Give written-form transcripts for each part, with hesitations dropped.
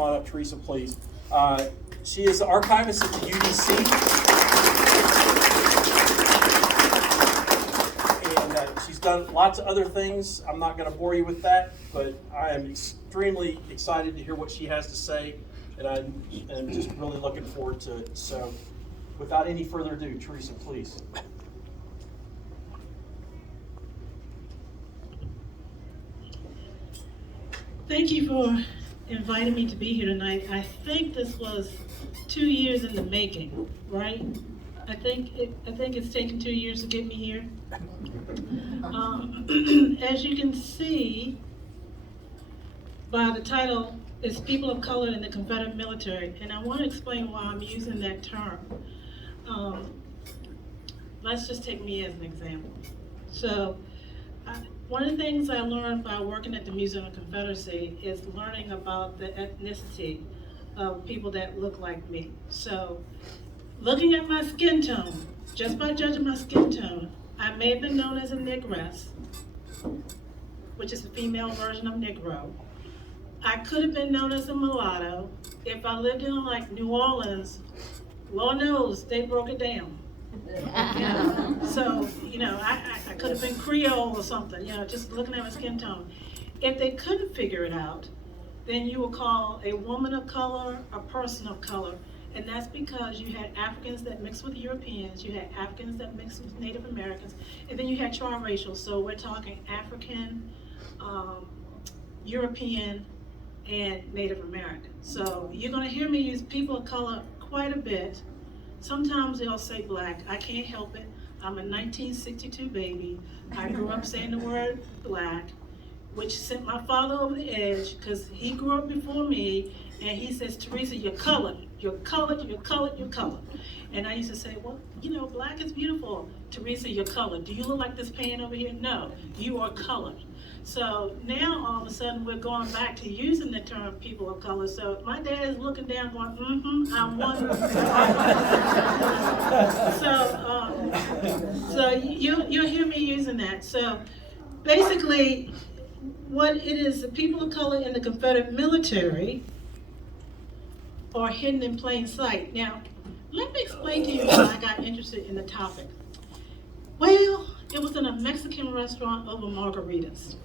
come on up, Teresa, please. She is the archivist at the UDC. And she's done lots of other things. I'm not going to bore you with that, but I am extremely excited to hear what she has to say, and I'm just really looking forward to it. So without any further ado, Teresa, please. Thank you for inviting me to be here tonight. I think this was 2 years in the making, right? I think it's taken 2 years to get me here. As you can see by the title, it's People of Color in the Confederate Military, and I want to explain why I'm using that term. Let's just take me as an example. So, one of the things I learned by working at the Museum of Confederacy is learning about the ethnicity of people that look like me. So, looking at my skin tone, just by judging my skin tone, I may have been known as a negress, which is the female version of Negro. I could have been known as a mulatto. If I lived in like New Orleans, Lord knows they broke it down. So, I could have been Creole or something, just looking at my skin tone. If they couldn't figure it out, then you would call a woman of color a person of color. And that's because you had Africans that mixed with Europeans, you had Africans that mixed with Native Americans, and then you had triracial. So we're talking African, European, and Native American. So you're going to hear me use people of color quite a bit. Sometimes they'll say black. I can't help it. I'm a 1962 baby. I grew up saying the word black, which sent my father over the edge because he grew up before me, and he says, Teresa, you're colored. You're colored, you're colored, you're colored. And I used to say, well, black is beautiful. Teresa, you're colored. Do you look like this pan over here? No, you are colored. So now all of a sudden we're going back to using the term people of color. So my dad is looking down going, I'm one. So you'll hear me using that. So basically what it is, the people of color in the Confederate military are hidden in plain sight. Now, let me explain to you why I got interested in the topic. Well, it was in a Mexican restaurant over margaritas.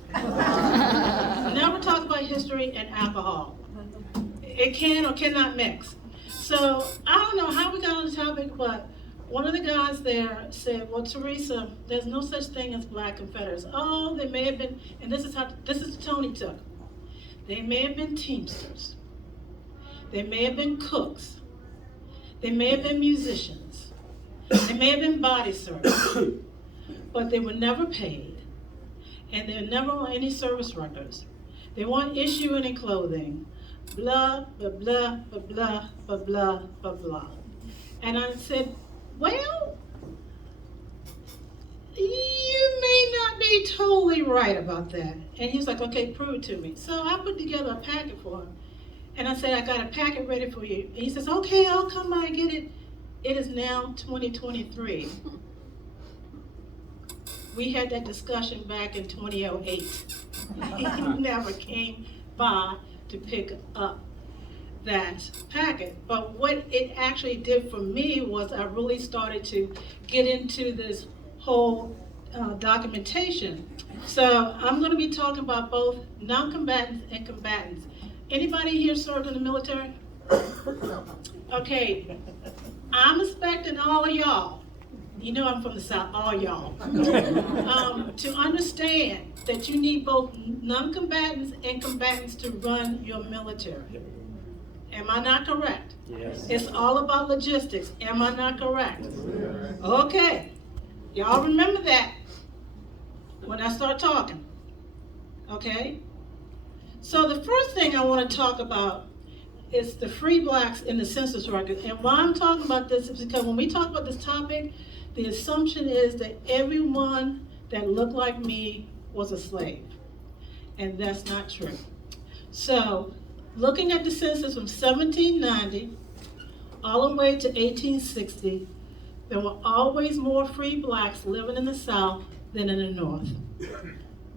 Never talk about history and alcohol. It can or cannot mix. So I don't know how we got on the topic, but one of the guys there said, well, Teresa, there's no such thing as black Confederates. Oh, they may have been, and this is the tone he took. They may have been Teamsters. They may have been cooks. They may have been musicians. They may have been body servants. But they were never paid, and they were never on any service records. They weren't issuing any clothing. Blah, blah, blah, blah, blah, blah, blah, blah, blah. And I said, well, you may not be totally right about that. And he was like, okay, prove it to me. So I put together a packet for him. And I said, I got a packet ready for you. And he says, okay, I'll come by and get it. It is now 2023. We had that discussion back in 2008. He never came by to pick up that packet. But what it actually did for me was I really started to get into this whole documentation. So I'm going to be talking about both non-combatants and combatants. Anybody here served in the military? Okay, I'm expecting all of y'all, I'm from the South, all y'all, to understand that you need both non-combatants and combatants to run your military. Am I not correct? Yes. It's all about logistics. Am I not correct? Okay, y'all remember that when I start talking, okay? So the first thing I want to talk about is the free blacks in the census record. And why I'm talking about this is because when we talk about this topic, the assumption is that everyone that looked like me was a slave. And that's not true. So looking at the census from 1790 all the way to 1860, there were always more free blacks living in the South than in the North.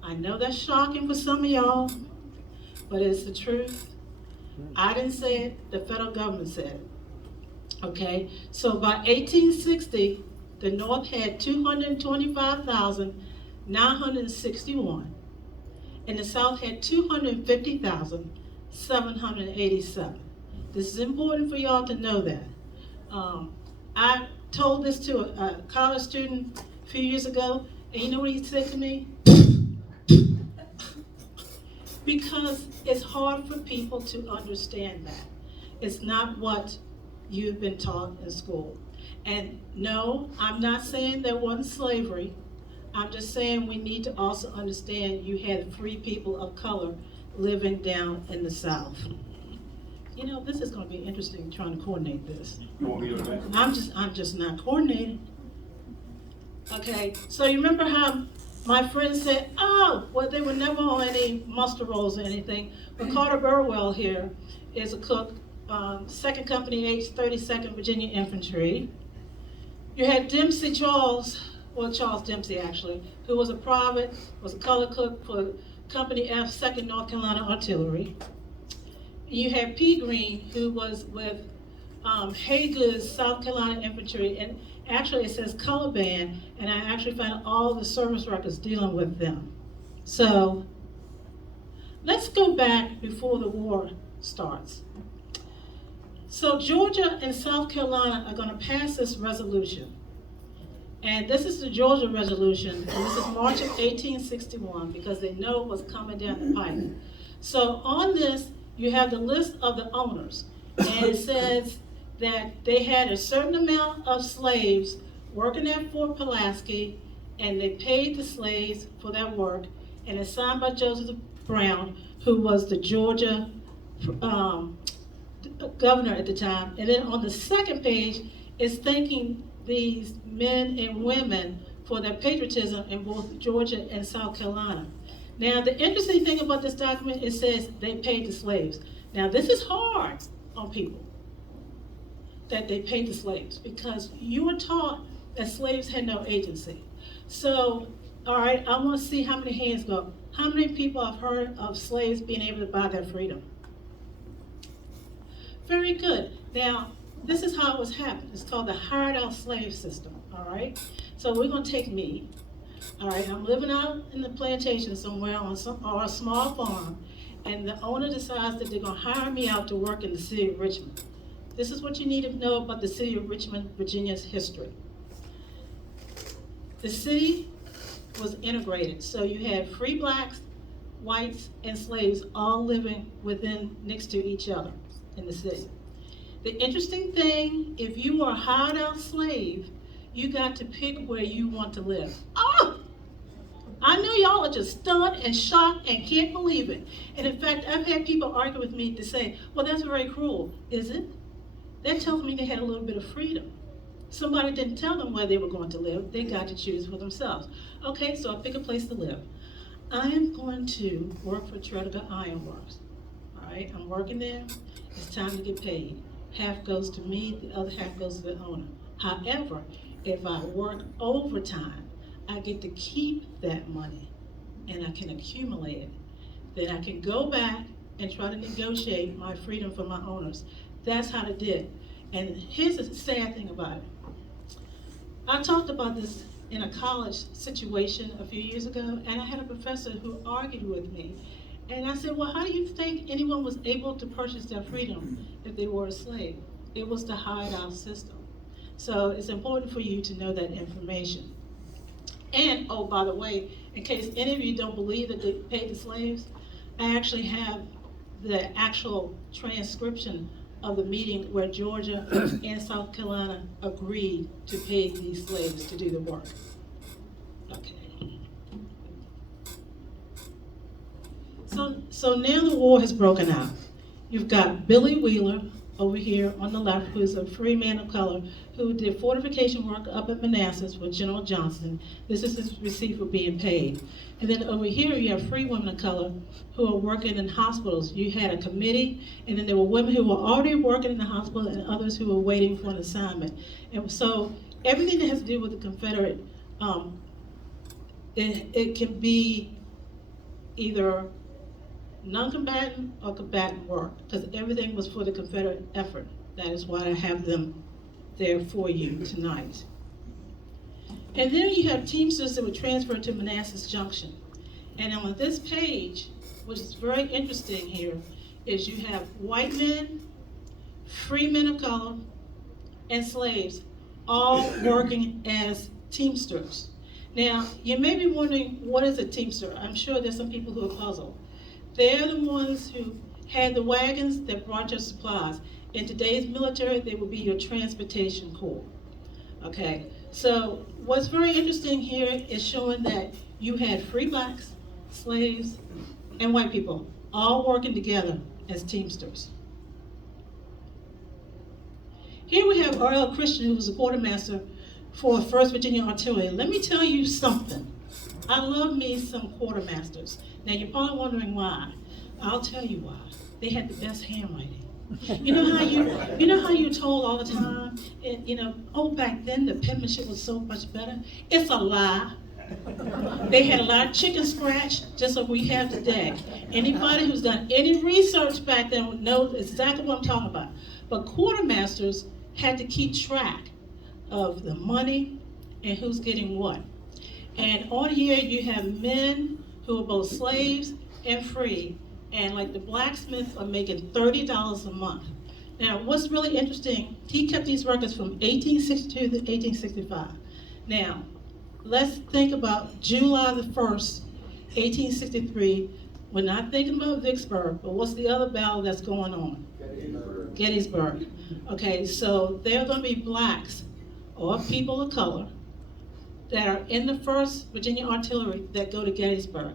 I know that's shocking for some of y'all, but it's the truth. I didn't say it, the federal government said it. Okay, so by 1860, the North had 225,961, and the South had 250,787. This is important for y'all to know that. I told this to a college student a few years ago, and you know what he said to me? Because it's hard for people to understand that. It's not what you've been taught in school. And no, I'm not saying there wasn't slavery. I'm just saying we need to also understand you had free people of color living down in the South. You know, this is going to be interesting trying to coordinate this. You want me to do that? I'm just not coordinating. Okay, so you remember how my friend said, oh, well, they were never on any muster rolls or anything. But Carter Burwell here is a cook, 2nd Company H, 32nd Virginia Infantry. You had Dempsey Charles Dempsey actually, who was a private, was a color cook for Company F, 2nd North Carolina Artillery. You had P. Green, who was with Haygood's South Carolina Infantry, and actually it says color band, and I actually found all the service records dealing with them. So let's go back before the war starts. So Georgia and South Carolina are going to pass this resolution. And this is the Georgia resolution, and this is March of 1861, because they know what's coming down the pipe. So on this, you have the list of the owners, and it says that they had a certain amount of slaves working at Fort Pulaski, and they paid the slaves for their work, and it's signed by Joseph Brown, who was the Georgia governor at the time. And then on the second page is thanking these men and women for their patriotism in both Georgia and South Carolina. Now, the interesting thing about this document, it says they paid the slaves. Now, this is hard on people, that they paid the slaves, because you were taught that slaves had no agency. So, all right, I want to see how many hands go. How many people have heard of slaves being able to buy their freedom? Very good. Now, this is how it was happening. It's called the hired out slave system, all right? So we're going to take me. All right, I'm living out in the plantation somewhere or a small farm, and the owner decides that they're going to hire me out to work in the city of Richmond. This is what you need to know about the city of Richmond, Virginia's history. The city was integrated, so you had free blacks, whites, and slaves all living next to each other in the city. The interesting thing, if you were a hired out slave, you got to pick where you want to live. Oh! I know y'all are just stunned and shocked and can't believe it. And in fact, I've had people argue with me to say, well, that's very cruel. Is it? That tells me they had a little bit of freedom. Somebody didn't tell them where they were going to live. They got to choose for themselves. Okay, so I pick a place to live. I am going to work for Tredegar Iron Works. All right, I'm working there. It's time to get paid. Half goes to me, the other half goes to the owner. However, if I work overtime, I get to keep that money and I can accumulate it. Then I can go back and try to negotiate my freedom for my owners. That's how they did. And here's the sad thing about it. I talked about this in a college situation a few years ago, and I had a professor who argued with me. And I said, well, how do you think anyone was able to purchase their freedom if they were a slave? It was the hired out system. So it's important for you to know that information. And, oh, by the way, in case any of you don't believe that they paid the slaves, I actually have the actual transcription of the meeting where Georgia and South Carolina agreed to pay these slaves to do the work. Okay. So now the war has broken out. You've got Billy Wheeler over here on the left, who's a free man of color, who did fortification work up at Manassas with General Johnston. This is his receipt for being paid. And then over here you have free women of color who are working in hospitals. You had a committee, and then there were women who were already working in the hospital and others who were waiting for an assignment. And so everything that has to do with the Confederate, it can be either non-combatant or combatant work, because everything was for the Confederate effort. That is why I have them there for you tonight. And then you have Teamsters that were transferred to Manassas Junction. And on this page, which is very interesting here, is you have white men, free men of color, and slaves all working as Teamsters. Now, you may be wondering, what is a Teamster? I'm sure there's some people who are puzzled. They're the ones who had the wagons that brought your supplies. In today's military, they would be your transportation corps. Okay, so what's very interesting here is showing that you had free blacks, slaves, and white people all working together as Teamsters. Here we have R.L. Christian, who was a quartermaster for 1st Virginia Artillery. Let me tell you something. I love me some quartermasters. Now you're probably wondering why. I'll tell you why. They had the best handwriting. You know how you're told all the time, oh, back then the penmanship was so much better? It's a lie. They had a lot of chicken scratch, just like we have today. Anybody who's done any research back then would know exactly what I'm talking about. But quartermasters had to keep track of the money and who's getting what. And on here you have men who are both slaves and free, and like the blacksmiths are making $30 a month. Now, what's really interesting, he kept these records from 1862 to 1865. Now, let's think about July the 1st, 1863. We're not thinking about Vicksburg, but what's the other battle that's going on? Gettysburg. Okay, so there are going to be blacks or people of color that are in the 1st Virginia Artillery that go to Gettysburg.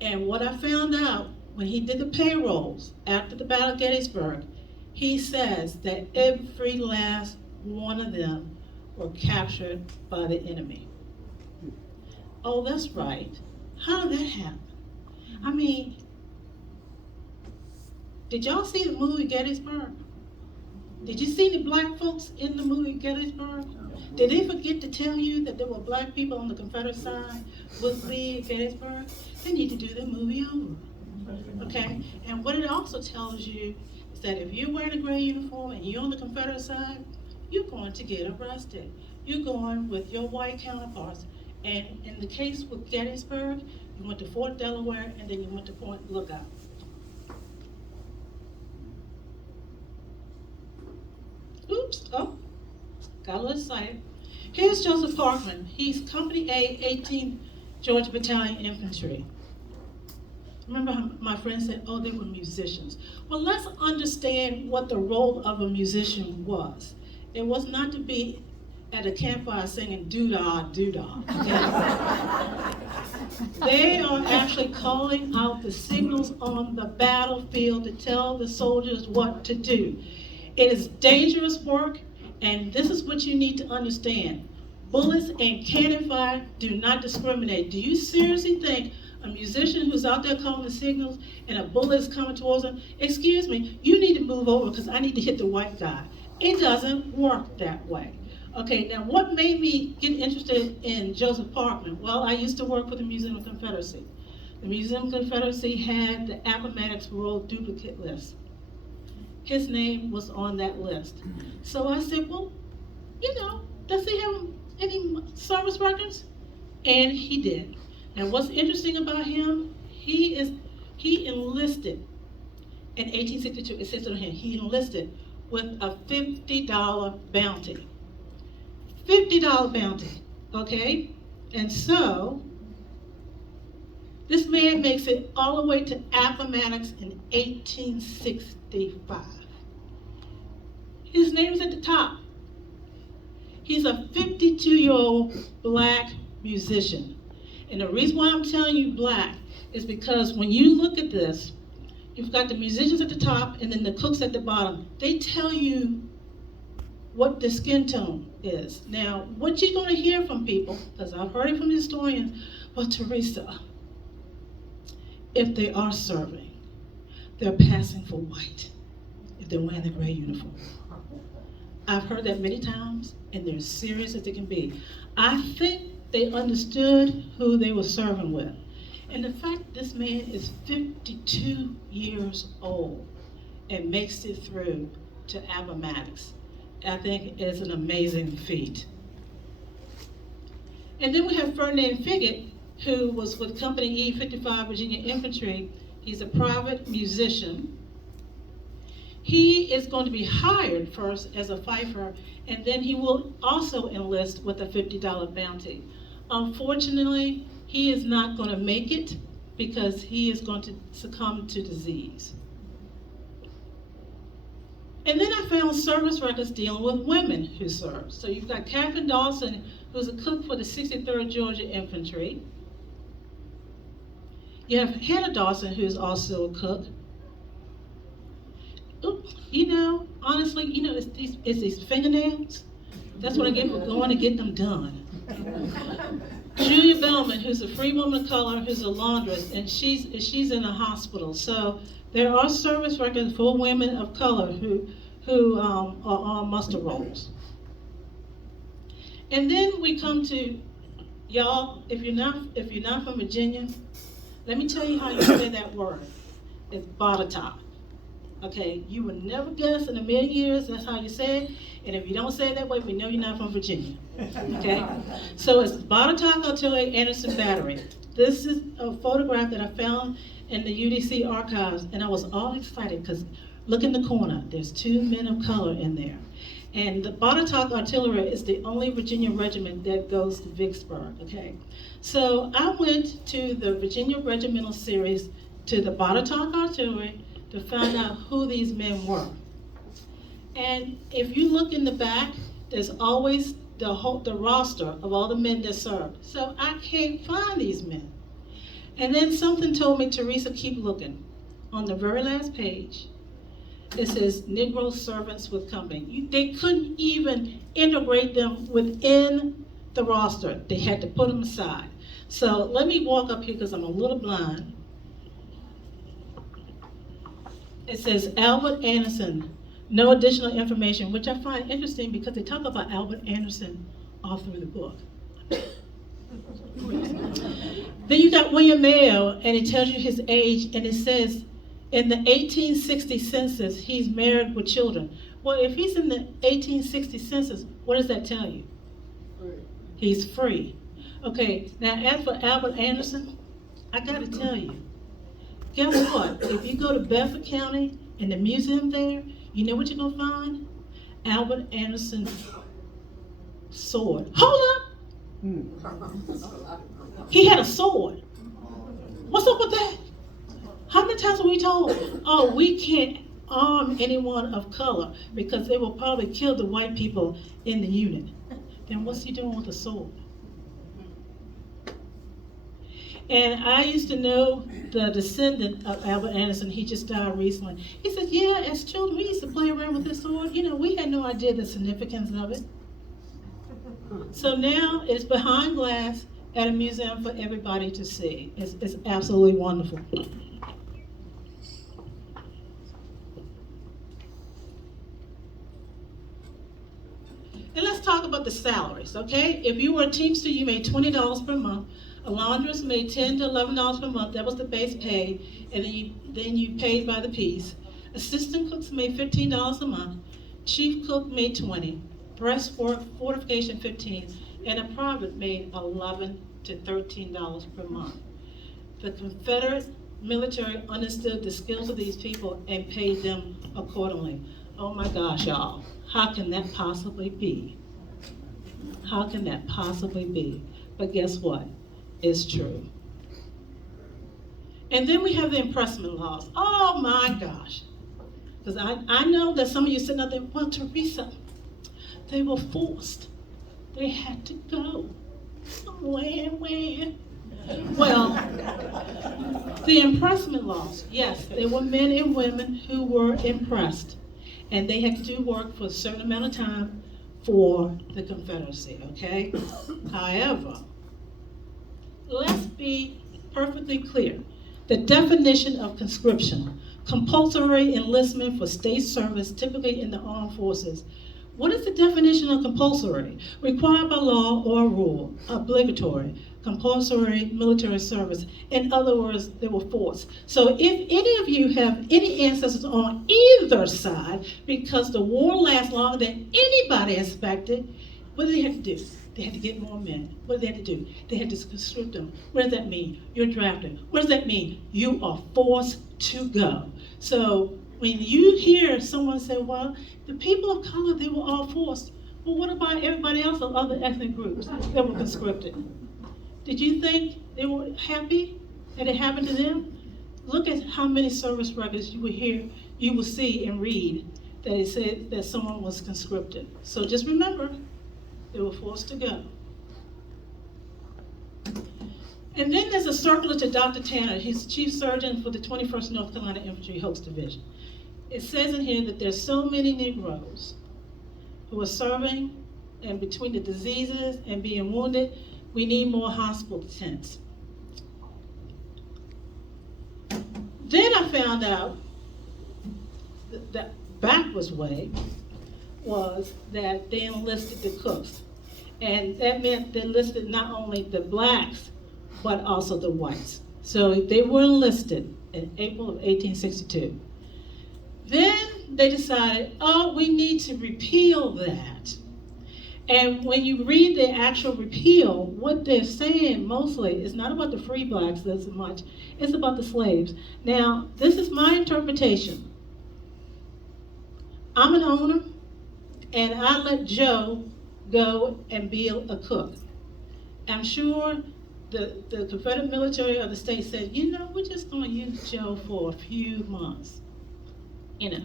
And what I found out when he did the payrolls after the Battle of Gettysburg, he says that every last one of them were captured by the enemy. Oh, that's right. How did that happen? I mean, did y'all see the movie Gettysburg? Did you see the black folks in the movie Gettysburg? Did they forget to tell you that there were black people on the Confederate side with Lee at Gettysburg? They need to do the movie over. Okay? And what it also tells you is that if you're wearing a gray uniform and you're on the Confederate side, you're going to get arrested. You're going with your white counterparts. And in the case with Gettysburg, you went to Fort Delaware and then you went to Point Lookout. Oops, oh, got a little excited. Here's Joseph Parkman. He's Company A, 18th Georgia Battalion Infantry. Remember my friend said, oh, they were musicians. Well, let's understand what the role of a musician was. It was not to be at a campfire singing doo-dah, doo-dah. Okay? They are actually calling out the signals on the battlefield to tell the soldiers what to do. It is dangerous work, and this is what you need to understand. Bullets and cannon fire do not discriminate. Do you seriously think a musician who's out there calling the signals and a bullet is coming towards them, excuse me, you need to move over because I need to hit the white guy? It doesn't work that way. Okay, now what made me get interested in Joseph Parkman? Well, I used to work for the Museum of Confederacy. The Museum of Confederacy had the Appomattox World Duplicate List. His name was on that list. So I said, well, does he have any service records? And he did. And what's interesting about him, he enlisted in 1862. It says on him, he enlisted with a $50 bounty. $50 bounty, okay? And so, this man makes it all the way to Appomattox in 1865. His name's at the top. He's a 52-year-old black musician. And the reason why I'm telling you black is because when you look at this, you've got the musicians at the top and then the cooks at the bottom. They tell you what the skin tone is. Now, what you're going to hear from people, because I've heard it from historians, well, Teresa, if they are serving, they're passing for white if they're wearing the gray uniform. I've heard that many times, and they're as serious as they can be. I think they understood who they were serving with. And the fact this man is 52 years old and makes it through to Appomattox, I think is an amazing feat. And then we have Ferdinand Figgett, who was with Company E55 Virginia Infantry. He's a private musician. He is going to be hired first as a fifer, and then he will also enlist with a $50 bounty. Unfortunately, he is not going to make it because he is going to succumb to disease. And then I found service records dealing with women who serve. So you've got Catherine Dawson, who's a cook for the 63rd Georgia Infantry. You have Hannah Dawson, who's also a cook. Ooh, you know, honestly, you know, it's these fingernails. That's what I get for going to get them done. Julia Bellman, who's a free woman of color, who's a laundress, and she's in a hospital. So there are service records for women of color who are on muster rolls. And then we come to y'all. If you're not from Virginia, let me tell you how you say that word. It's Botetourt. Okay, you would never guess in a million years that's how you say it. And if you don't say it that way, we know you're not from Virginia. Okay, so it's Botetourt Artillery Anderson Battery. This is a photograph that I found in the UDC archives, and I was all excited because look in the corner. There's 2 men of color in there. And the Botetourt Artillery is the only Virginia regiment that goes to Vicksburg, okay? So I went to the Virginia Regimental Series to the Botetourt Artillery to find out who these men were. And if you look in the back, there's always the roster of all the men that served. So I can't find these men. And then something told me, Teresa, keep looking. On the very last page, it says Negro servants with company. They couldn't even integrate them within the roster. They had to put them aside. So let me walk up here because I'm a little blind. It says Albert Anderson, no additional information, which I find interesting because they talk about Albert Anderson all through the book. Then you got William Mayo, and it tells you his age, and it says in the 1860 census, he's married with children. Well, if he's in the 1860 census, what does that tell you? Free. He's free. Okay, now as for Albert Anderson, I gotta tell you, guess what? If you go to Bedford County in the museum there, you know what you're gonna find? Albert Anderson's sword. Hold up! He had a sword. What's up with that? How many times are we told, oh, we can't arm anyone of color because they will probably kill the white people in the unit? Then what's he doing with a sword? And I used to know the descendant of Albert Anderson. He just died recently. He said, yeah, as children, we used to play around with this sword. You know, we had no idea the significance of it. So now it's behind glass at a museum for everybody to see. It's absolutely wonderful. And let's talk about the salaries, okay? If you were a Teamster, you made $20 per month. A laundress made $10 to $11 per month. That was the base pay, and then you paid by the piece. Assistant cooks made $15 a month. Chief cook made $20. Breastwork, fortification, $15, and a private made $11 to $13 per month. The Confederate military understood the skills of these people and paid them accordingly. Oh my gosh, y'all, how can that possibly be? How can that possibly be? But guess what? It's true. And then we have the impressment laws. Oh my gosh. Because I know that some of you sitting out there, well, Teresa, they were forced. They had to go. Where? Well, the impressment laws, yes, there were men and women who were impressed, and they had to do work for a certain amount of time for the Confederacy, okay? However, let's be perfectly clear. The definition of conscription, compulsory enlistment for state service, typically in the armed forces. What is the definition of compulsory? Required by law or rule, obligatory, compulsory military service. In other words, they were forced. So if any of you have any ancestors on either side, because the war lasts longer than anybody expected, what did they have to do? They had to get more men. What did they have to do? They had to conscript them. What does that mean? You're drafted. What does that mean? You are forced to go. So when you hear someone say, well, the people of color, they were all forced. Well, what about everybody else of other ethnic groups that were conscripted? Did you think they were happy that it happened to them? Look at how many service records you will hear, you will see and read that it said that someone was conscripted. So just remember, they were forced to go. And then there's a circular to Dr. Tanner. He's chief surgeon for the 21st North Carolina Infantry Host Division. It says in here that there's so many Negroes who are serving, and between the diseases and being wounded, we need more hospital tents. Then I found out that backwards way was that they enlisted the cooks. And that meant they enlisted not only the blacks, but also the whites. So they were enlisted in April of 1862. Then they decided, oh, we need to repeal that. And when you read the actual repeal, what they're saying mostly is not about the free blacks as much, it's about the slaves. Now, this is my interpretation. I'm an owner, and I let Joe go and be a cook. I'm sure the Confederate military of the state said, you know, we're just gonna use Joe for a few months, you know.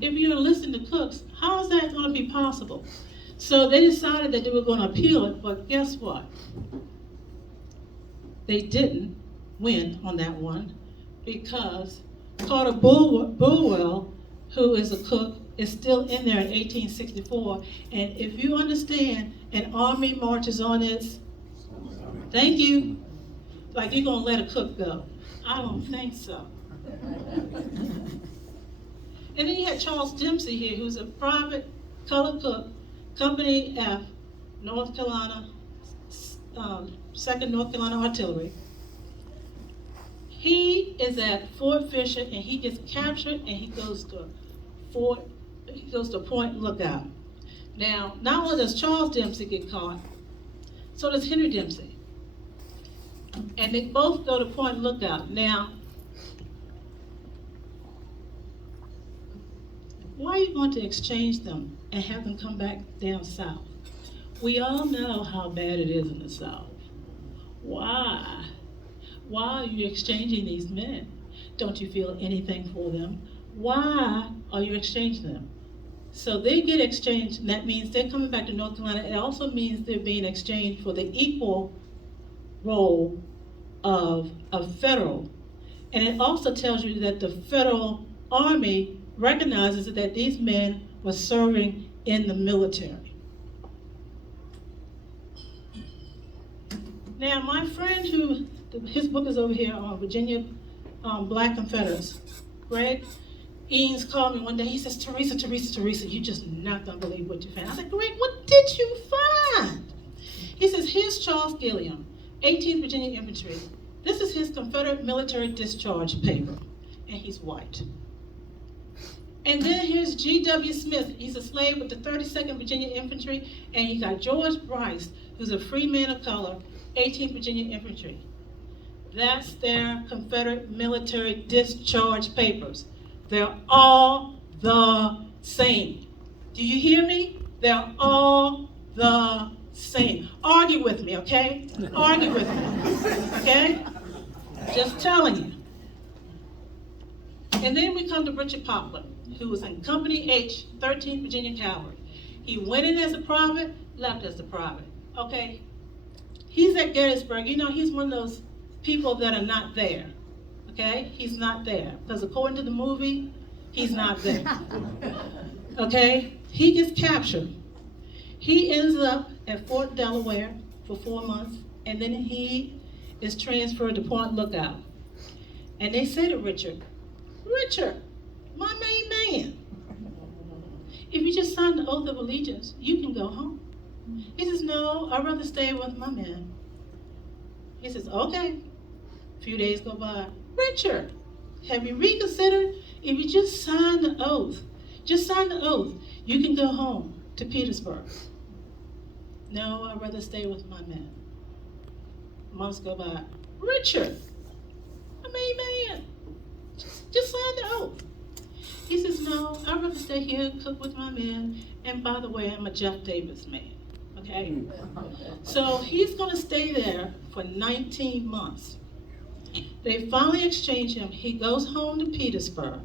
If you're listening to cooks, how is that going to be possible? So they decided that they were going to appeal it, but guess what? They didn't win on that one because Carter Burwell, who is a cook, is still in there in 1864. And if you understand, an army marches on its, thank you, like you're going to let a cook go. I don't think so. And then you had Charles Dempsey here, who's a private colored cook, Company F, North Carolina, 2nd North Carolina Artillery. He is at Fort Fisher, and he gets captured, and he goes to Point Lookout. Now, not only does Charles Dempsey get caught, so does Henry Dempsey. And they both go to Point Lookout. Now, why are you going to exchange them and have them come back down south? We all know how bad it is in the South. Why? Why are you exchanging these men? Don't you feel anything for them? Why are you exchanging them? So they get exchanged, and that means they're coming back to North Carolina. It also means they're being exchanged for the equal role of a federal. And it also tells you that the federal army recognizes that these men were serving in the military. Now, my friend his book is over here on Virginia Black Confederates, Greg Eanes, called me one day. He says, Teresa, you're just not gonna believe what you found. I said, Greg, what did you find? He says, here's Charles Gilliam, 18th Virginia Infantry. This is his Confederate military discharge paper, and he's white. And then here's G.W. Smith. He's a slave with the 32nd Virginia Infantry, and he got George Bryce, who's a free man of color, 18th Virginia Infantry. That's their Confederate military discharge papers. They're all the same. Do you hear me? They're all the same. Argue with me, okay? Argue with me, okay? Just telling you. And then we come to Richard Poplar, who was in Company H, 13th Virginia Cavalry. He went in as a private, left as a private, okay? He's at Gettysburg. You know, he's one of those people that are not there, okay? He's not there, because according to the movie, he's not there, okay? He gets captured. He ends up at Fort Delaware for 4 months, and then he is transferred to Point Lookout. And they say to Richard, my main man, if you just signed the oath of allegiance, you can go home. He says, no, I'd rather stay with my men. He says, okay. A few days go by. Richard, have you reconsidered? If you just sign the oath, you can go home to Petersburg. No, I'd rather stay with my men. Months go by. Richard, I'm a man. Just sign the oath. He says, no, I'd rather stay here and cook with my men. And by the way, I'm a Jeff Davis man. Okay? So he's going to stay there for 19 months. They finally exchange him. He goes home to Petersburg.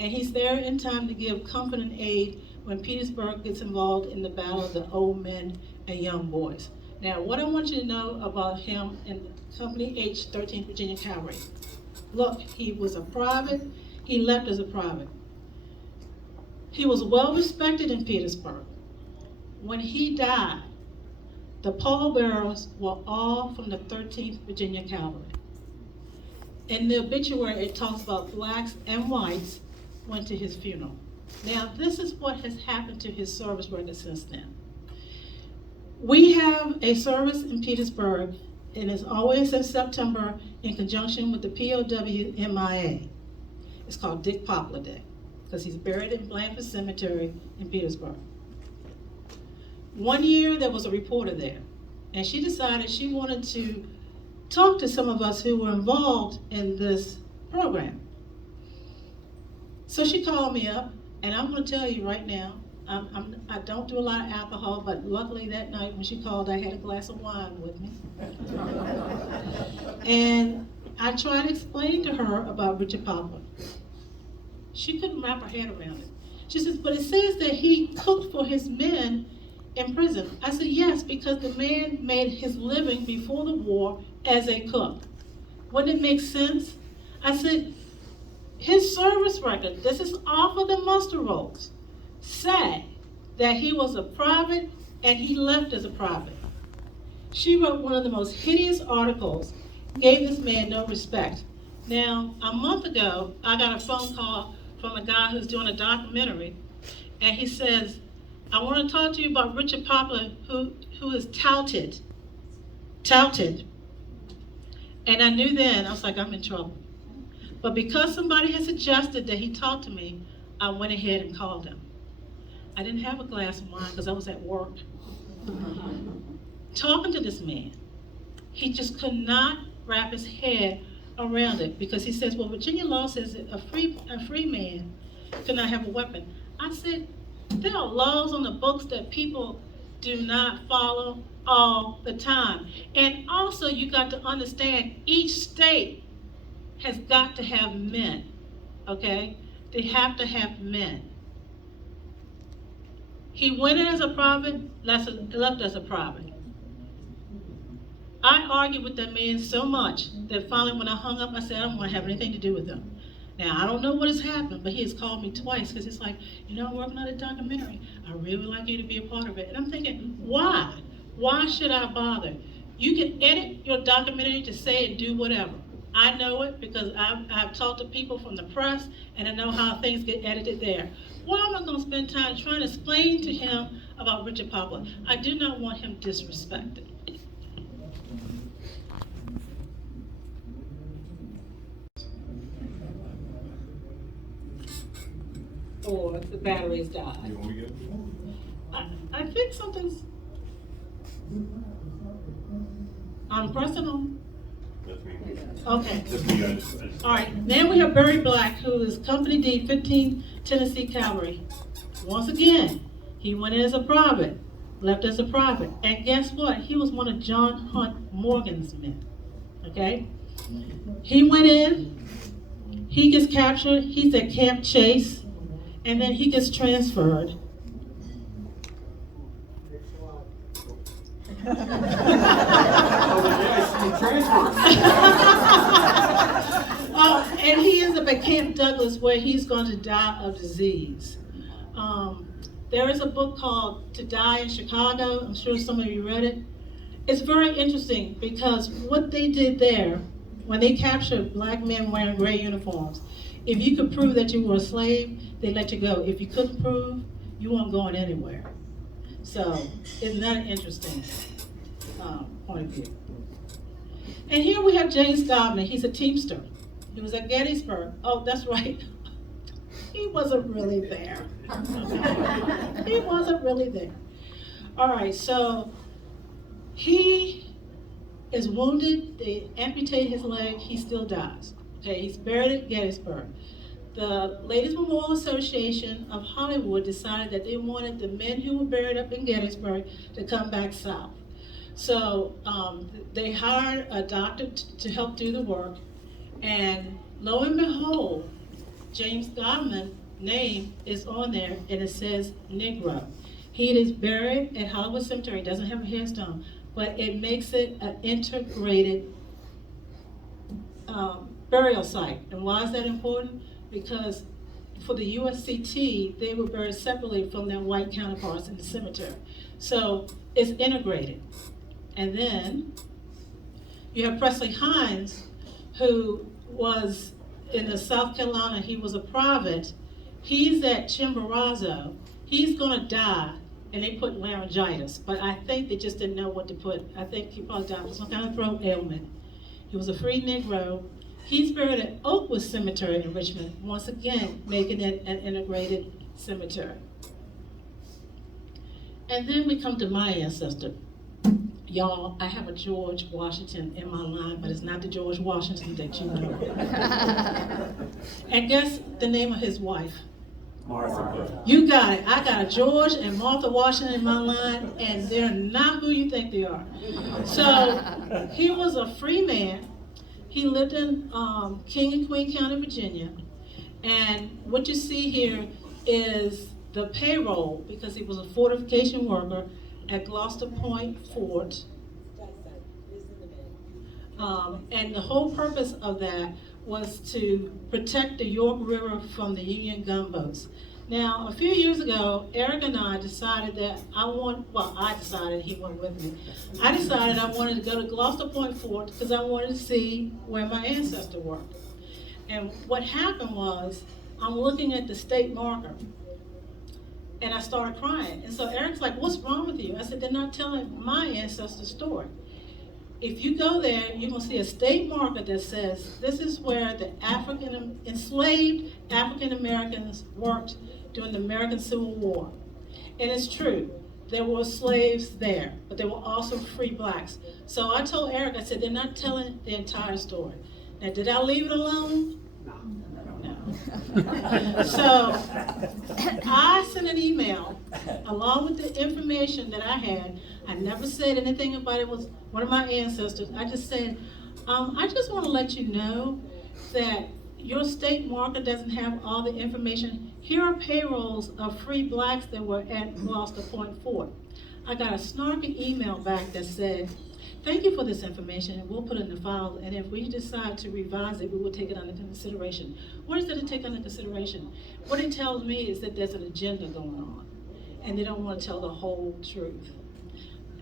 And he's there in time to give comfort and aid when Petersburg gets involved in the battle of the old men and young boys. Now, what I want you to know about him in Company H, 13th Virginia Cavalry. Look, he was a private. He left as a private. He was well respected in Petersburg. When he died, the pallbearers were all from the 13th Virginia Cavalry. In the obituary, it talks about blacks and whites went to his funeral. Now, this is what has happened to his service record since then. We have a service in Petersburg, and it's always in September in conjunction with the POW MIA. It's called Dick Poplar Day, because he's buried in Blandford Cemetery in Petersburg. One year, there was a reporter there, and she decided she wanted to talk to some of us who were involved in this program. So she called me up, and I'm going to tell you right now, I don't do a lot of alcohol, but luckily that night when she called, I had a glass of wine with me. And I tried to explain to her about Richard Poplar. She couldn't wrap her head around it. She says, but it says that he cooked for his men in prison. I said, yes, because the man made his living before the war as a cook. Wouldn't it make sense? I said, his service record, this is off of the muster rolls, say that he was a private and he left as a private. She wrote one of the most hideous articles, gave this man no respect. Now, a month ago, I got a phone call from a guy who's doing a documentary, and he says, I want to talk to you about Richard Poplar, who is touted. And I knew then, I was like, I'm in trouble. But because somebody had suggested that he talk to me, I went ahead and called him. I didn't have a glass of wine because I was at work. Talking to this man, he just could not wrap his head around it because he says, well, Virginia law says that a free man cannot have a weapon. I said, there are laws on the books that people do not follow all the time. And also you got to understand each state has got to have men, okay? They have to have men. He went in as a private, left as a private. I argued with that man so much that finally when I hung up, I said, I don't want to have anything to do with him. Now, I don't know what has happened, but he has called me twice because it's like, you know, I'm working on a documentary. I really would like you to be a part of it. And I'm thinking, why? Why should I bother? You can edit your documentary to say and do whatever. I know it because I've talked to people from the press and I know how things get edited there. Why am I going to spend time trying to explain to him about Richard Poplar? I do not want him disrespected. Or the batteries died. You want me to get it? I think something's on personal. That's me. Okay. That's me, I just- All right. Now we have Barry Black, who is Company D, 15 Tennessee Cavalry. Once again, he went in as a private, left as a private. And guess what? He was one of John Hunt Morgan's men. Okay? He went in, he gets captured, he's at Camp Chase, and then he gets transferred. And he ends up at Camp Douglas where he's going to die of disease. There is a book called To Die in Chicago. I'm sure some of you read it. It's very interesting because what they did there, when they captured black men wearing gray uniforms, if you could prove that you were a slave, they let you go. If you couldn't prove, you weren't going anywhere. So, isn't that an interesting point of view? And here we have James Godman. He's a Teamster. He was at Gettysburg. Oh, that's right. He wasn't really there. He wasn't really there. All right, so he is wounded. They amputate his leg. He still dies. Okay, he's buried at Gettysburg. The Ladies Memorial Association of Hollywood decided that they wanted the men who were buried up in Gettysburg to come back south. So they hired a doctor to help do the work, and lo and behold, James Godman's name is on there, and it says Negro. He is buried at Hollywood Cemetery. It doesn't have a headstone, but it makes it an integrated burial site. And why is that important? Because for the USCT, they were buried separately from their white counterparts in the cemetery. So it's integrated. And then you have Presley Hines, who was in the South Carolina. He was a private. He's at Chimborazo. He's gonna die, and they put laryngitis, but I think they just didn't know what to put. I think he probably died from some kind of throat ailment. He was a free Negro. He's buried at Oakwood Cemetery in Richmond, once again, making it an integrated cemetery. And then we come to my ancestor. Y'all, I have a George Washington in my line, but it's not the George Washington that you know. And guess the name of his wife? Martha. You got it. I got a George and Martha Washington in my line, and they're not who you think they are. So he was a free man. He lived in King and Queen County, Virginia. And what you see here is the payroll, because he was a fortification worker at Gloucester Point Fort. And the whole purpose of that was to protect the York River from the Union gunboats. Now, a few years ago, Eric and I decided that I decided, he went with me. I decided I wanted to go to Gloucester Point Fort because I wanted to see where my ancestor worked. And what happened was, I'm looking at the state marker, and I started crying. And so Eric's like, what's wrong with you? I said, they're not telling my ancestor's story. If you go there, you're gonna see a state marker that says, this is where the enslaved African Americans worked during the American Civil War. And it's true, there were slaves there, but there were also free blacks. So I told Eric, I said, they're not telling the entire story. Now, did I leave it alone? No. So I sent an email along with the information that I had. I never said anything about it was one of my ancestors. I just said, I just want to let you know that your state marker doesn't have all the information. Here are payrolls of free blacks that were at Gloucester Point Fort. I got a snarky email back that said, thank you for this information, and we'll put it in the file, and if we decide to revise it, we will take it under consideration. What is it to take under consideration? What it tells me is that there's an agenda going on, and they don't want to tell the whole truth.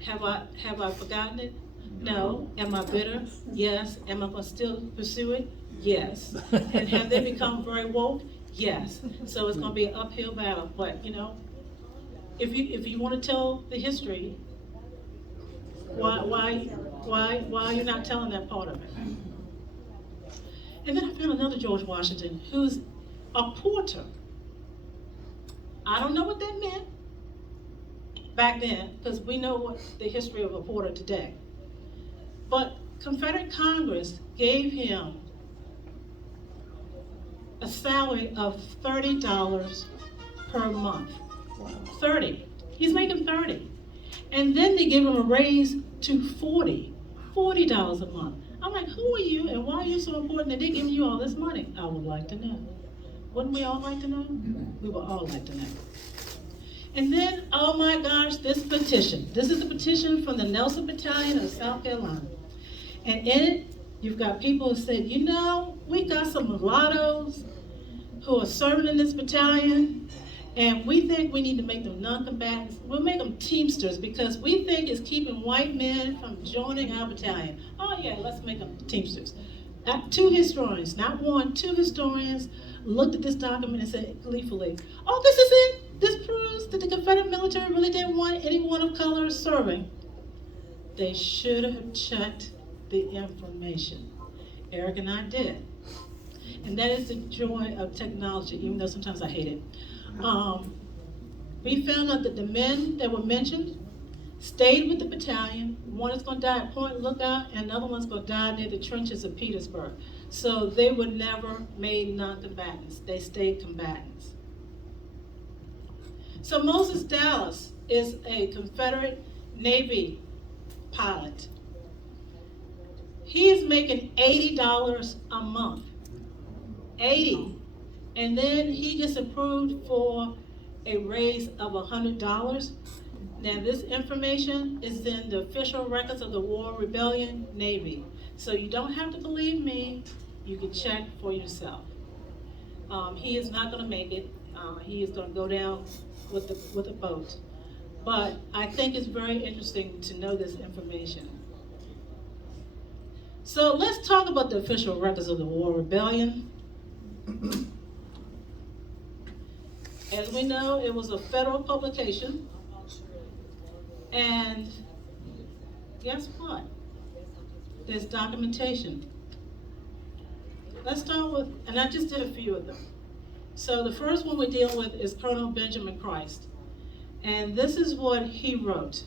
Have I forgotten it? No. Am I bitter? Yes. Am I going to still pursue it? Yes. And have they become very woke? Yes. So it's going to be an uphill battle, but you know, if you want to tell the history, why are you not telling that part of it? And then I found another George Washington who's a porter. I don't know what that meant back then, because we know what the history of a porter today. But Confederate Congress gave him a salary of $30 per month. 30. He's making 30. And then they give him a raise to $40 a month. I'm like, who are you and why are you so important that they're giving you all this money? I would like to know. Wouldn't we all like to know? We would all like to know. And then, oh my gosh, this petition. This is a petition from the Nelson Battalion of South Carolina. And in it, you've got people who said, you know, we got some mulattoes who are serving in this battalion, and we think we need to make them non-combatants. We'll make them Teamsters because we think it's keeping white men from joining our battalion. Oh yeah, let's make them Teamsters. Two historians, not one, two historians looked at this document and said gleefully, "Oh, this is it. This proves that the Confederate military really didn't want anyone of color serving." They should have checked the information. Eric and I did. And that is the joy of technology, even though sometimes I hate it. We found out that the men that were mentioned stayed with the battalion. One is going to die at Point Lookout, and another one's going to die near the trenches of Petersburg. So they were never made non-combatants. They stayed combatants. So Moses Dallas is a Confederate Navy pilot. He is making $80 a month. 80. And then he gets approved for a raise of $100. Now this information is in the official records of the War Rebellion Navy. So you don't have to believe me, you can check for yourself. He is not gonna make it. He is gonna go down with the boat. But I think it's very interesting to know this information. So let's talk about the official records of the War Rebellion. As we know, it was a federal publication. And guess what? There's documentation. Let's start with, and I just did a few of them. So the first one we're dealing with is Colonel Benjamin Christ. And this is what he wrote.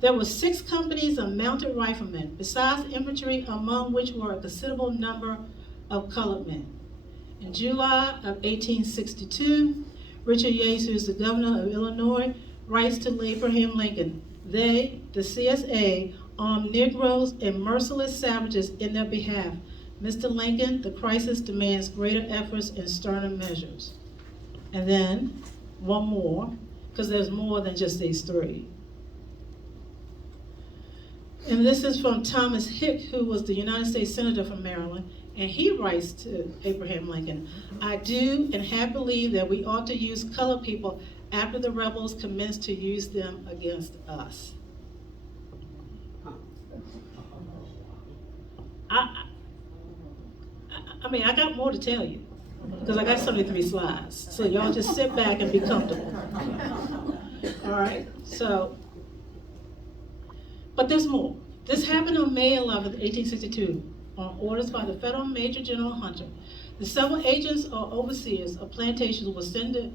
There were 6 companies of mounted riflemen, besides infantry, among which were a considerable number of colored men. In July of 1862, Richard Yates, who is the governor of Illinois, writes to Abraham Lincoln, "They, the CSA, armed Negroes and merciless savages in their behalf. Mr. Lincoln, the crisis demands greater efforts and sterner measures." And then, one more, because there's more than just these 3. And this is from Thomas Hick, who was the United States Senator from Maryland, and he writes to Abraham Lincoln, "I do and have believed that we ought to use colored people after the rebels commenced to use them against us." I mean, I got more to tell you, because I got 73 slides, so y'all just sit back and be comfortable. All right, so, but there's more. This happened on May 11th, 1862, on orders by the Federal Major General Hunter. The several agents or overseers of plantations were sent to,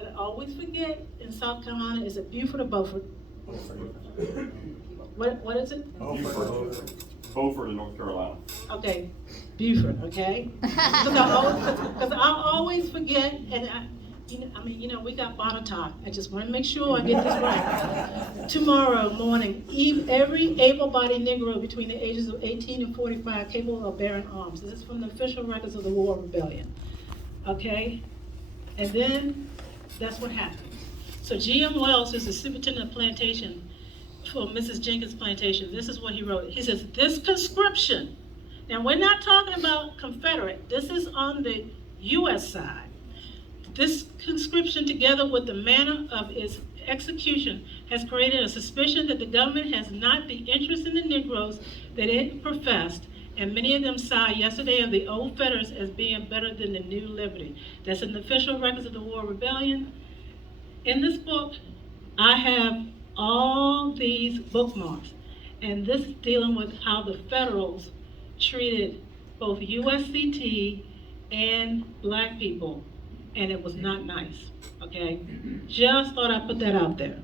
I always forget, in South Carolina, is it Beaufort or Beaufort? What is it? Beaufort in North Carolina. Okay, Beaufort, okay? Because I always forget, and we got Bonatoc. I just want to make sure I get this right. Tomorrow morning, every able-bodied Negro between the ages of 18 and 45 capable of bearing arms. This is from the official records of the War Rebellion. Okay? And then, that's what happened. So G.M. Wells, who's the superintendent of plantation for Mrs. Jenkins' plantation, this is what he wrote. He says, "This conscription," now we're not talking about Confederate, this is on the U.S. side. "This conscription, together with the manner of its execution, has created a suspicion that the government has not the interest in the Negroes that it professed, and many of them sigh yesterday of the old fetters as being better than the new liberty." That's in the official records of the War Rebellion. In this book, I have all these bookmarks, and this is dealing with how the Federals treated both USCT and black people, and it was not nice, okay? Just thought I'd put that out there.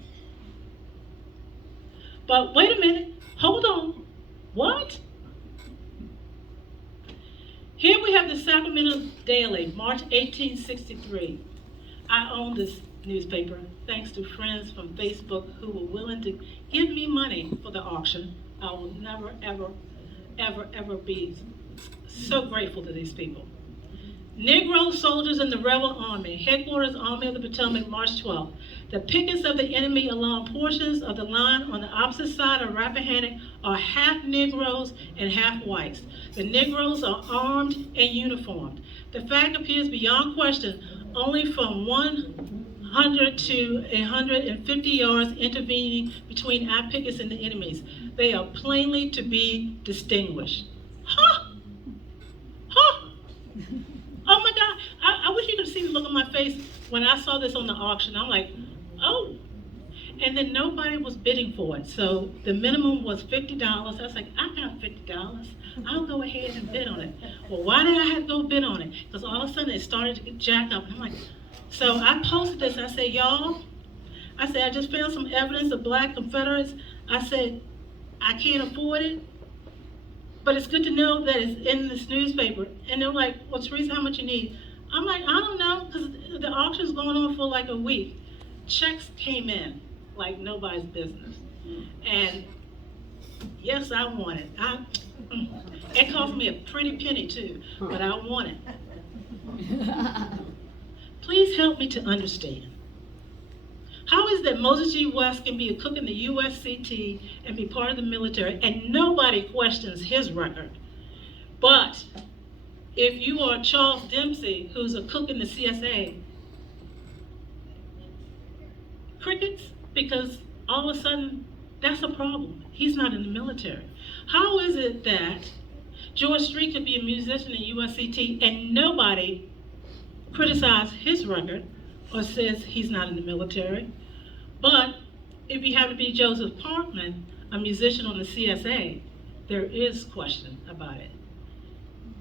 But wait a minute, hold on, what? Here we have the Sacramento Daily, March 1863. I own this newspaper thanks to friends from Facebook who were willing to give me money for the auction. I will never, ever, ever, ever be so grateful to these people. Negro soldiers in the rebel army, headquarters Army of the Potomac, March 12th. The pickets of the enemy along portions of the line on the opposite side of Rappahannock are half Negroes and half whites. The Negroes are armed and uniformed. The fact appears beyond question. Only from 100 to 150 yards intervening between our pickets and the enemy's. They are plainly to be distinguished. Huh? Huh? Oh my God, I face, when I saw this on the auction, I'm like, oh. And then nobody was bidding for it. So the minimum was $50. I was like, I got $50. I'll go ahead and bid on it. Well, why did I have to go bid on it? Because all of a sudden it started to get jacked up. And I'm like, so I posted this. I said, y'all, I said, I just found some evidence of black Confederates. I said, I can't afford it, but it's good to know that it's in this newspaper. And they're like, well, Teresa, how much you need? I'm like, I don't know, because the auction's going on for like a week. Checks came in like nobody's business. And yes, I want it. It cost me a pretty penny too, but I want it. Please help me to understand. How is that Moses G. West can be a cook in the USCT and be part of the military and nobody questions his record? But if you are Charles Dempsey, who's a cook in the CSA, crickets, because all of a sudden that's a problem. He's not in the military. How is it that George Street could be a musician in USCT and nobody criticizes his record or says he's not in the military? But if you happen to be Joseph Parkman, a musician on the CSA, there is question about it.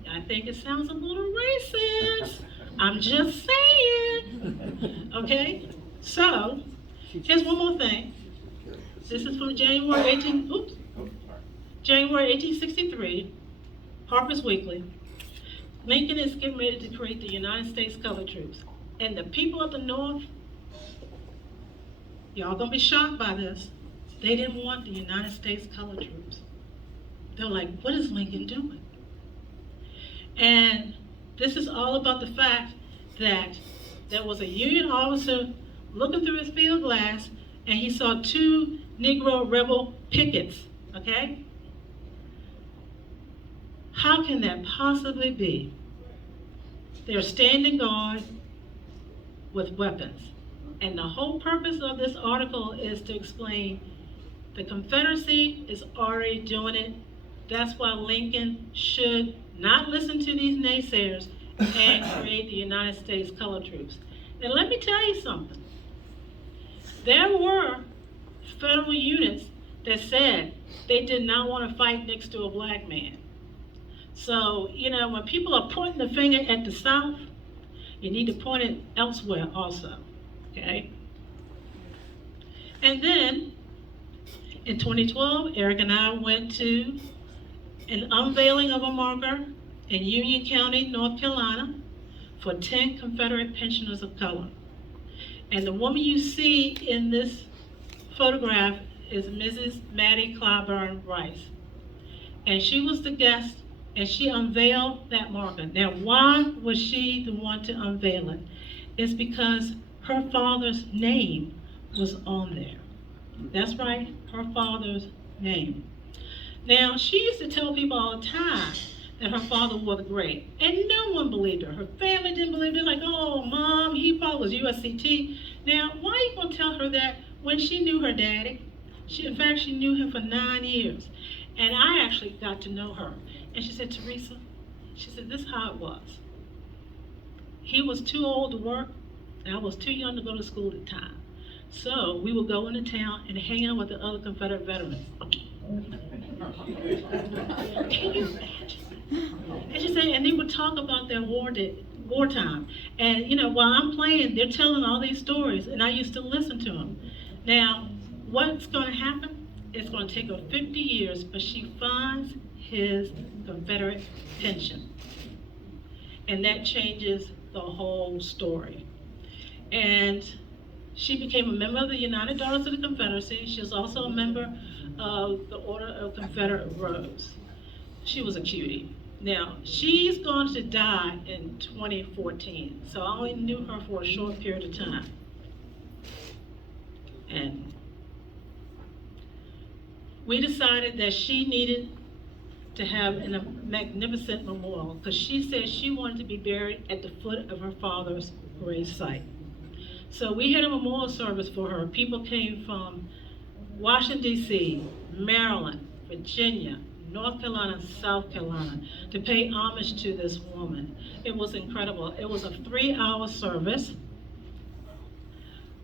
I think it sounds a little racist. I'm just saying. Okay? So, here's one more thing. This is from January 1863, Harper's Weekly. Lincoln is getting ready to create the United States Colored Troops. And the people of the North, y'all gonna be shocked by this. They didn't want the United States Colored Troops. They're like, what is Lincoln doing? And this is all about the fact that there was a Union officer looking through his field glass and he saw two Negro rebel pickets, okay? How can that possibly be? They're standing guard with weapons. And the whole purpose of this article is to explain the Confederacy is already doing it. That's why Lincoln should not listen to these naysayers and create the United States Colored Troops. And let me tell you something. There were federal units that said they did not want to fight next to a black man. So, you know, when people are pointing the finger at the South, you need to point it elsewhere also, okay? And then, in 2012, Eric and I went to an unveiling of a marker in Union County, North Carolina, for 10 Confederate pensioners of color. And the woman you see in this photograph is Mrs. Mattie Clyburn Rice. And she was the guest, and she unveiled that marker. Now, why was she the one to unveil it? It's because her father's name was on there. That's right, her father's name. Now, she used to tell people all the time that her father wore the gray, and no one believed her. Her family didn't believe her. Like, oh, Mom, he probably was USCT. Now, why are you going to tell her that when she knew her daddy? In fact, she knew him for 9 years. And I actually got to know her. And she said, Teresa, she said, this is how it was. He was too old to work, and I was too young to go to school at the time. So we would go into town and hang out with the other Confederate veterans. Can you imagine? And she said, and they would talk about their wartime. And you know, while I'm playing, they're telling all these stories, and I used to listen to them. Now, what's going to happen? It's going to take her 50 years, but she finds his Confederate pension. And that changes the whole story. And she became a member of the United Daughters of the Confederacy. She was also a member of the Order of Confederate Rose. She was a cutie. Now, she's going to die in 2014, so I only knew her for a short period of time. And we decided that she needed to have a magnificent memorial because she said she wanted to be buried at the foot of her father's grave site. So we had a memorial service for her. People came from Washington, D.C., Maryland, Virginia, North Carolina, South Carolina, to pay homage to this woman. It was incredible. It was a 3-hour service,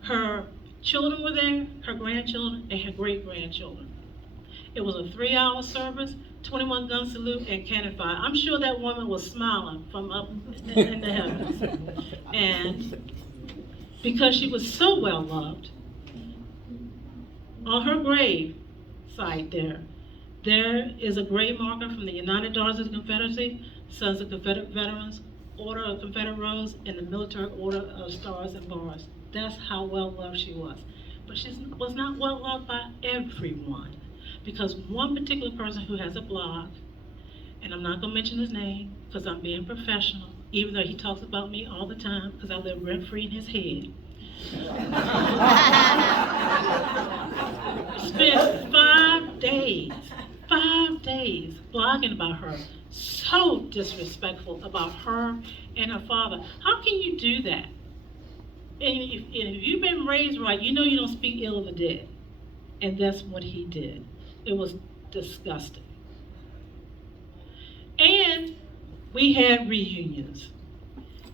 Her children were there, her grandchildren, and her great-grandchildren. It was a 3-hour service, 21 gun salute, and cannon fire. I'm sure that woman was smiling from up in the heavens. And because she was so well loved, on her grave site there is a grave marker from the United Daughters of the Confederacy, Sons of Confederate Veterans, Order of Confederate Rose, and the Military Order of Stars and Bars. That's how well loved she was. But she was not well loved by everyone, because one particular person who has a blog, and I'm not going to mention his name because I'm being professional, even though he talks about me all the time because I live rent-free in his head. Spent 5 days blogging about her, so disrespectful about her and her father. How can you do that? And if you've been raised right, you know you don't speak ill of the dead. And that's what he did. It was disgusting. And we had reunions.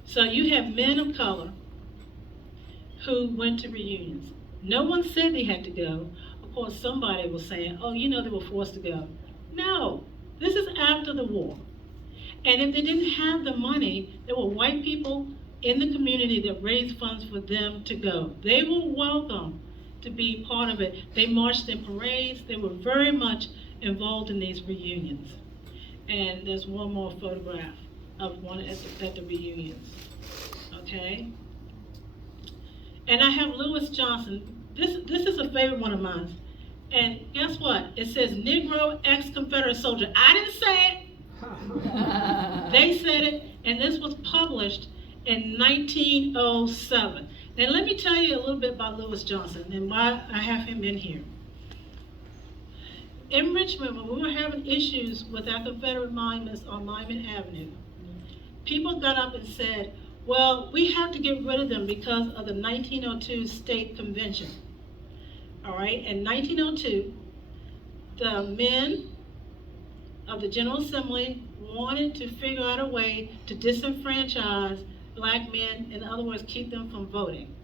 So you have men of color who went to reunions. No one said they had to go. Of course, somebody was saying, oh, you know, they were forced to go. No, this is after the war. And if they didn't have the money, there were white people in the community that raised funds for them to go. They were welcome to be part of it. They marched in parades. They were very much involved in these reunions. And there's one more photograph of one at the reunions, okay? And I have Lewis Johnson. This is a favorite one of mine. And guess what? It says Negro ex-Confederate soldier. I didn't say it. They said it, and this was published in 1907. Now let me tell you a little bit about Lewis Johnson and why I have him in here. In Richmond, when we were having issues with our Confederate monuments on Lyman Avenue, people got up and said, well, we have to get rid of them because of the 1902 State Convention. All right, in 1902, the men of the General Assembly wanted to figure out a way to disenfranchise black men, in other words, keep them from voting.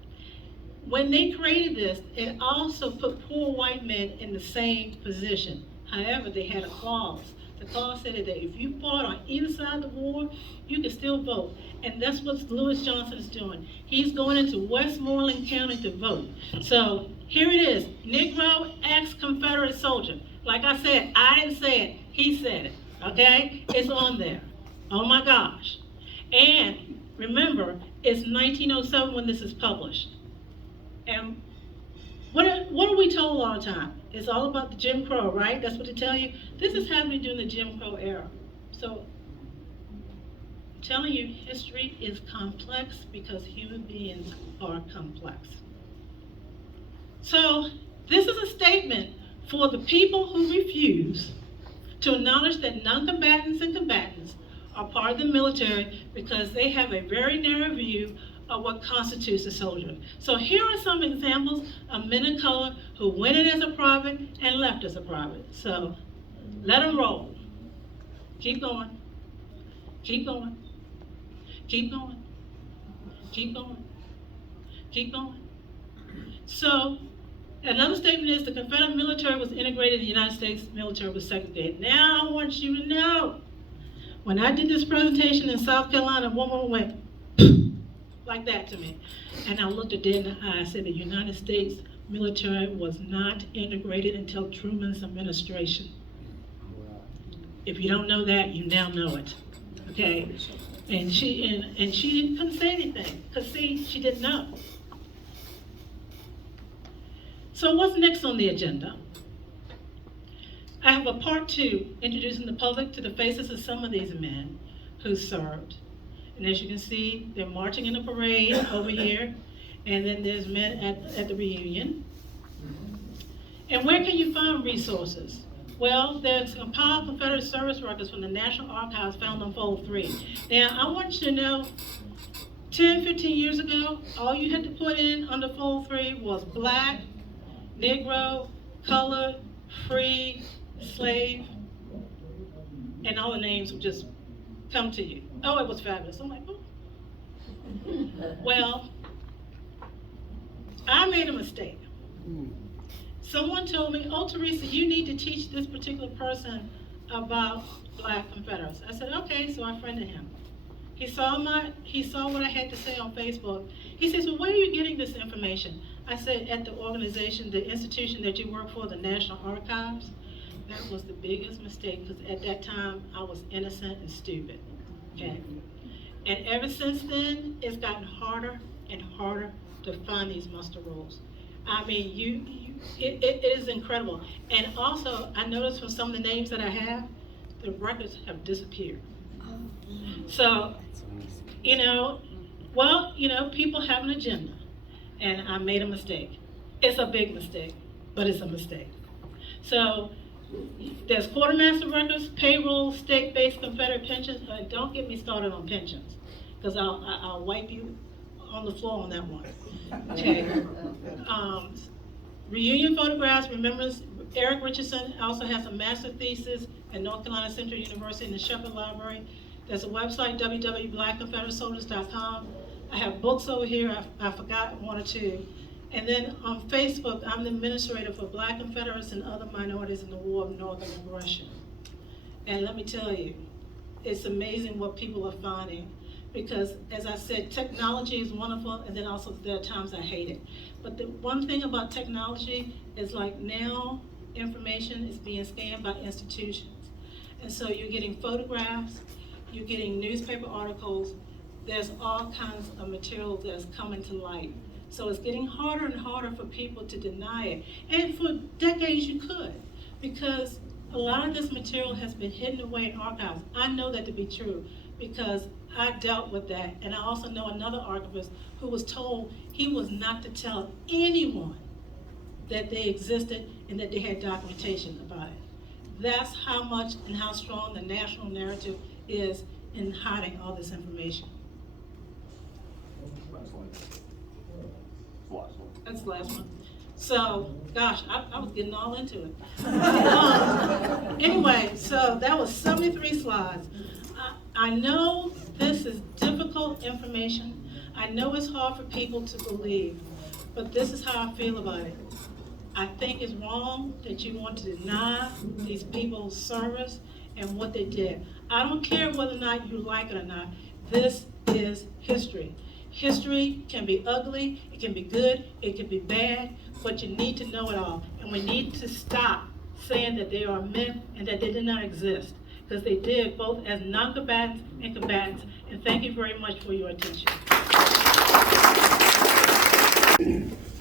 When they created this, it also put poor white men in the same position. However, they had a clause. The clause said that if you fought on either side of the war, you could still vote. And that's what Lewis Johnson is doing. He's going into Westmoreland County to vote. So here it is, Negro ex-Confederate soldier. Like I said, I didn't say it, he said it, okay? It's on there. Oh my gosh. And remember, it's 1907 when this is published. And what are we told all the time? It's all about the Jim Crow, right? That's what they tell you. This is happening during the Jim Crow era. So I'm telling you, history is complex because human beings are complex. So this is a statement for the people who refuse to acknowledge that non-combatants and combatants are part of the military because they have a very narrow view of what constitutes a soldier. So here are some examples of men of color who went in as a private and left as a private. So let them roll. Keep going. Keep going. Keep going. Keep going. Keep going. So another statement is the Confederate military was integrated, the United States military was segregated. Now I want you to know, when I did this presentation in South Carolina, a woman went like that to me. And I looked her dead in the eye. I said the United States military was not integrated until Truman's administration. If you don't know that, you now know it. Okay? And she couldn't say anything, because see, she didn't know. So what's next on the agenda? I have a part 2, introducing the public to the faces of some of these men who served. And as you can see, they're marching in a parade over here, and then there's men at the reunion. And where can you find resources? Well, there's compiled Confederate service records from the National Archives found on Fold 3. Now, I want you to know, 10, 15 years ago, all you had to put in under Fold 3 was black, Negro, colored, free, slave, and all the names would just come to you. Oh, it was fabulous. I'm like, oh. Well, I made a mistake. Someone told me, oh, Teresa, you need to teach this particular person about Black Confederates. I said, okay, so I friended him. He saw what I had to say on Facebook. He says, well, where are you getting this information? I said, at the organization, the institution that you work for, the National Archives. That was the biggest mistake, because at that time, I was innocent and stupid, okay? And ever since then, it's gotten harder and harder to find these muster rolls. I mean, it is incredible. And also, I noticed from some of the names that I have, the records have disappeared. So, people have an agenda, and I made a mistake. It's a big mistake, but it's a mistake. So, there's quartermaster records, payroll, state-based Confederate pensions. Don't get me started on pensions, because I'll wipe you on the floor on that one. Okay. Reunion photographs, remembrance. Eric Richardson also has a master thesis at North Carolina Central University in the Shepherd Library. There's a website, www.blackconfederatesoldiers.com. I have books over here. I forgot one or two. And then on Facebook, I'm the administrator for Black Confederates and other minorities in the War of Northern Aggression. And let me tell you, it's amazing what people are finding. Because, as I said, technology is wonderful, and then also there are times I hate it. But the one thing about technology is, like, now information is being scanned by institutions. And so you're getting photographs, you're getting newspaper articles, there's all kinds of material that's coming to light. So it's getting harder and harder for people to deny it. And for decades you could, because a lot of this material has been hidden away in archives. I know that to be true, because I dealt with that, and I also know another archivist who was told he was not to tell anyone that they existed and that they had documentation about it. That's how much and how strong the national narrative is in hiding all this information. That's the last one. So, gosh, I was getting all into it. Anyway, so that was 73 slides. I know this is difficult information. I know it's hard for people to believe, but this is how I feel about it. I think it's wrong that you want to deny these people's service and what they did. I don't care whether or not you like it or not. This is history. History can be ugly, it can be good, it can be bad, but you need to know it all. And we need to stop saying that they are myth and that they did not exist, because they did, both as non-combatants and combatants. And thank you very much for your attention.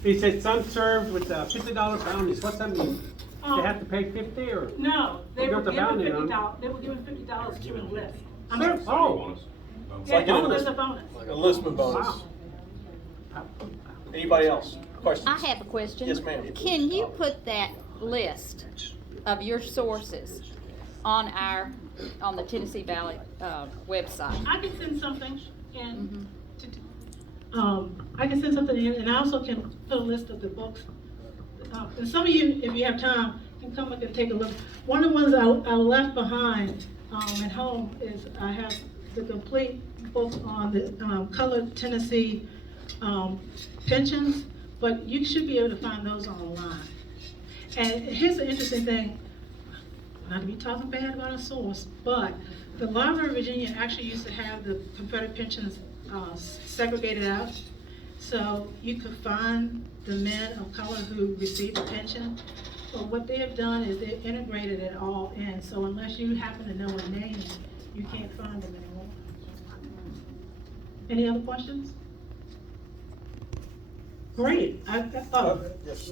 He said some served with $50 bounties. What's that mean? They have to pay 50 or? No, they were Built a given bounty on $50. They were given $50 to enlist. Sure. Oh, It's like Yeah, an it was a enlistment, bonus. like an enlistment bonus. wow. Anybody else? Questions? I have a question. Yes, ma'am. Can you put that list of your sources on the Tennessee Valley website? I can send something in. I can send something in, and I also can put a list of the books. And some of you, if you have time, can come up and take a look. One of the ones I left behind at home is I have the complete book on the colored Tennessee pensions, but you should be able to find those online. And here's the interesting thing, not to be talking bad about a source, but the Library of Virginia actually used to have the Confederate pensions segregated out, so you could find the men of color who received a pension. But what they have done is they've integrated it all in, so unless you happen to know a name, you can't find them anymore. Any other questions? Great. Yes.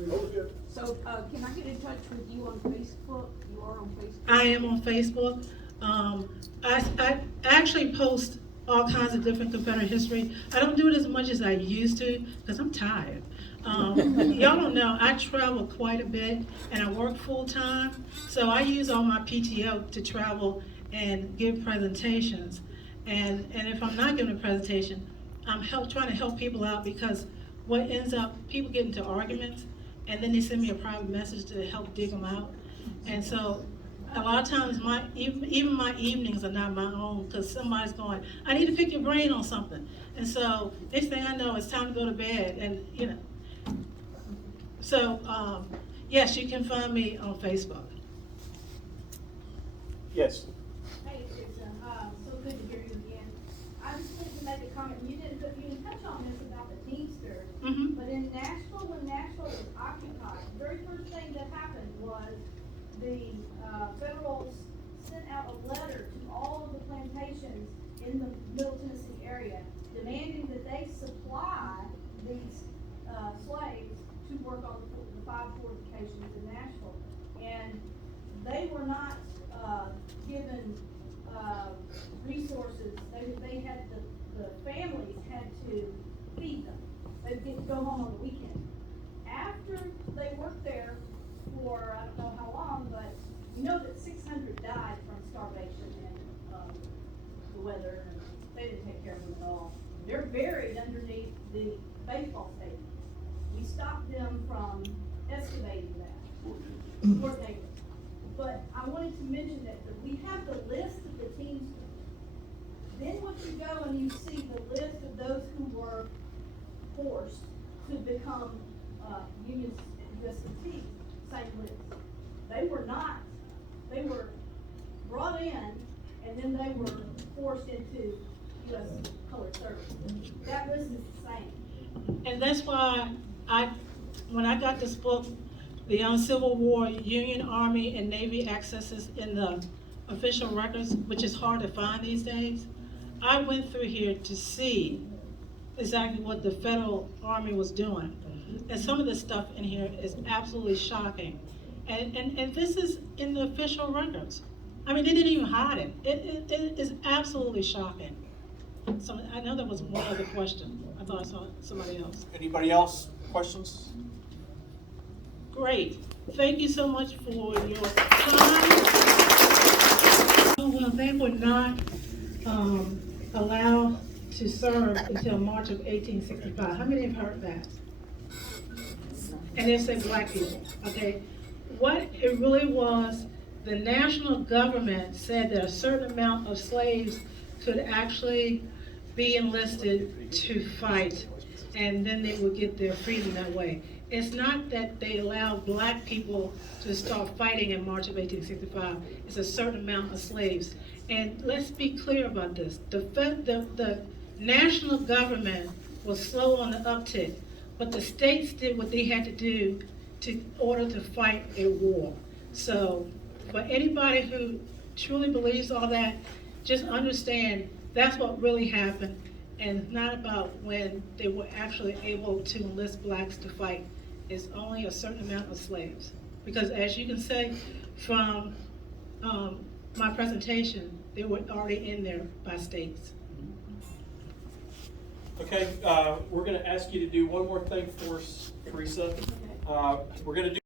So, can I get in touch with you on Facebook? You are on Facebook? I am on Facebook. I actually post all kinds of different Confederate history. I don't do it as much as I used to because I'm tired. Y'all don't know, I travel quite a bit and I work full time. So I use all my PTO to travel and give presentations. And if I'm not giving a presentation, I'm trying to help people out, because what ends up, people get into arguments and then they send me a private message to help dig them out. And so a lot of times even my evenings are not my own, because somebody's going, I need to pick your brain on something. And so next thing I know, it's time to go to bed. And So, yes, you can find me on Facebook. Yes. Hey, Susan, so good to hear you again. I just wanted to make a comment, you didn't touch on this about the Teamsters, Mhm. but in Nashville, when Nashville was occupied, the very first thing that happened was the, Federals sent out a letter to all of the plantations in the Middle Tennessee area demanding that they supply these, slaves to work on the 5 fortifications in Nashville. And they were not, given, resources, they had, the families had to feed them. They'd get to go home on the weekend. After they worked there for, I don't know how long, but you know that 600 died from starvation and, the weather, and they didn't take care of them at all. They're buried underneath the baseball stadium. We stopped them from excavating that. Fort Davis. But I wanted to mention that we have the list of the Teamsters. Then once you go and you see the list of those who were forced to become, Union USCT, same list. They were not, they were brought in and then they were forced into US Colored Service. That list is the same. And that's why when I got this book, The Civil War Union Army and Navy Accesses in the Official Records, which is hard to find these days, I went through here to see exactly what the Federal Army was doing. And some of the stuff in here is absolutely shocking. And this is in the official records. I mean, they didn't even hide it. It is absolutely shocking. So I know there was one other question. I thought I saw somebody else. Anybody else? Questions? Great. Thank you so much for your time. Oh, well, they were not allowed to serve until March of 1865. How many have heard that? And they say black people, okay? What it really was, the national government said that a certain amount of slaves could actually be enlisted to fight, and then they would get their freedom that way. It's not that they allowed black people to start fighting in March of 1865. It's a certain amount of slaves. And let's be clear about this. The national government was slow on the uptick, but the states did what they had to do in order to fight a war. So for anybody who truly believes all that, just understand that's what really happened, and it's not about when they were actually able to enlist blacks to fight. It's only a certain amount of slaves. Because as you can see from my presentation, they were already in there by states. Okay, we're gonna ask you to do one more thing for us, Teresa. We're gonna do